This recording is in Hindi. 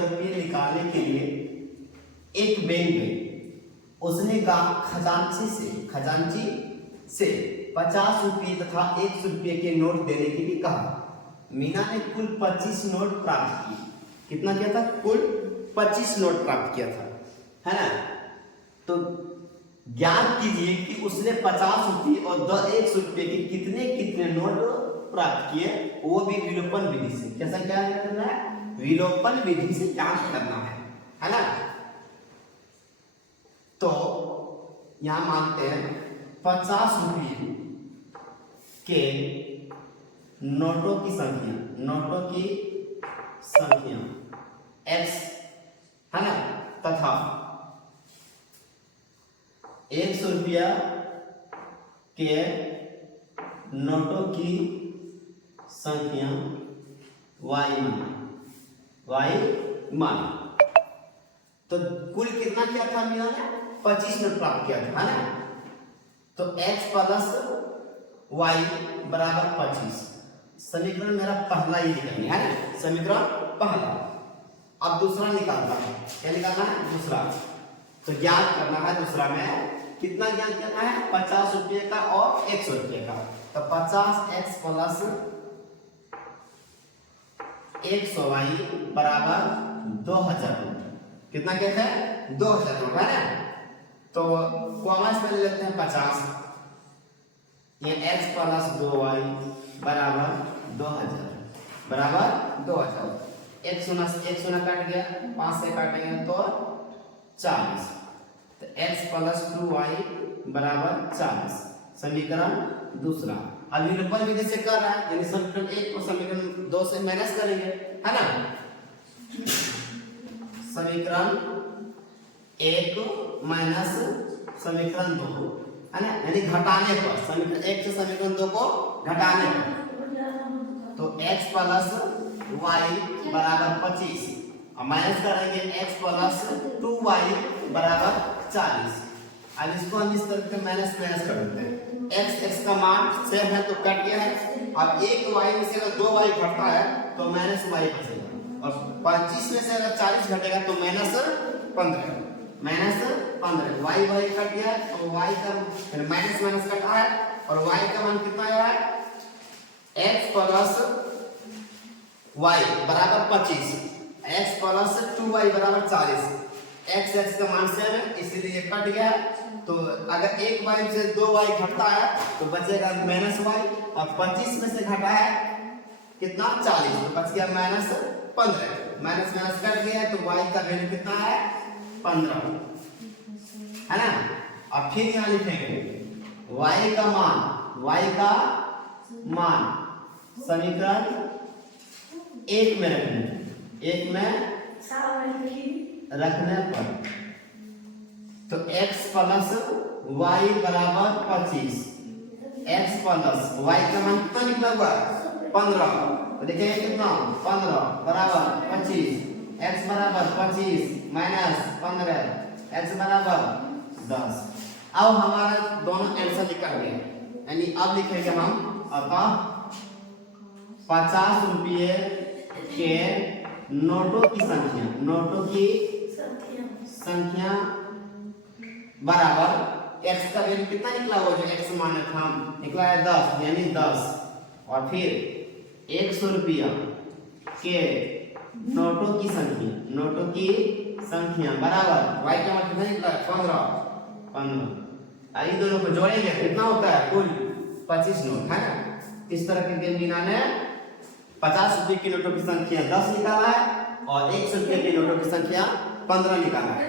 रुपये निकालने के लिए एक बैंक में उसने खजांची से 50 रुपये तथा 100 रुपये के नोट देने के लिए कहा। मीना ने कुल 25 नोट प्राप्त किए। कितना किया था? कुल 25 नोट प्राप्त किया था, है ना। तो ज्ञात कीजिए कि उसने 50 रुपये और 100 रुपये के कितने कितने नोट प्राप्त किए, वो भी विलोपन विधि से। कैसा क्या करना है? विलोपन विधि से ज्ञात करना है ना। तो यहां मानते हैं 50 रुपये के नोटों की संख्या x है ना, तथा 100 रुपया के नोटों की संख्या y मान। तो कुल कितना किया था मीना ने? 25 नोट प्राप्त किया था, है ना। तो x प्लस y बराबर 25। समीकरण मेरा पहला ही निकलेंगे, है ना, समीकरण पहला। अब दूसरा निकालना है। क्या निकालना है? दूसरा। तो ज्ञात करना है दूसरा में कितना ज्ञात करना है? 50 रुपये का और 100 रुपये का। तो 50x प्लस 100y बराबर 2000। कितना कहते हैं? 2000, है ना। तो कॉमर्स में लेते हैं 50। ये x प्लस 2y बराबर 2000। एक शून्य काट गया, 5 से काटेंगे तो 40। तो x प्लस 2y बराबर 40। समीकरण दूसरा। अब विलोपन विधि से कर रहा है, यानी समीकरण 1 को समीकरण 2 से माइनस करेंगे, है ना। समीकरण 1 माइनस समीकरण 2, है ना, यानी घटाने पर। समीकरण 1 से समीकरण 2 को घटाने पर। तो x प्लस y बराबर 25 और माइनस करेंगे x प्लस 2y बराबर 40। अब इसको हम इस तरह से माइनस कर देते हैं। x का मान सेम है तो कट गया है। अब एक y में से अगर 2y घटता है तो माइनस y बचेगा, और 25 में से अगर 40 घटेगा तो माइनस 15। y कट गया तो y का माइनस कटा है, और y का मान कितना आया है? x प्लस y बराबर 25, x प्लस 2y बराबर 40। x का मान सेम है इसलिए ये कट गया। तो अगर एक y से 2y घटता है तो बचेगा माइनस y, और 25 में से घटा है कितना? 40, तो बच गया माइनस 15। माइनस कट गया तो y का वैल्यू कितना है? 15, है ना। अब फिर यहाँ लिखेंगे y का मान समीकरण 1 में रखने पर। तो x प्लस y बराबर 25। x प्लस y का मान कितना निकला हुआ? 15। तो देखिए कितना? 15 बराबर 25। x बराबर 25 माइनस 15, x बराबर 10। अब हमारा दोनों आंसर निकल गए, यानी अब लिखेंगे हम अतः 50 रुपये के नोटों की संख्या बराबर x का वैल्यू कितना निकला हुआ? जो x माने था निकला है 10, यानी 10। और फिर 100 रुपया के नोटों की संख्या बराबर y का मान कितना निकला है? 15। इन दोनों को जोड़ेंगे कितना होता है? कुल 25 नोट, है ना। इस तरह के मीना ने 50 रुपये की नोटों की संख्या 10 निकाला है और 100 रुपये की नोटों की संख्या 15 निकाला है।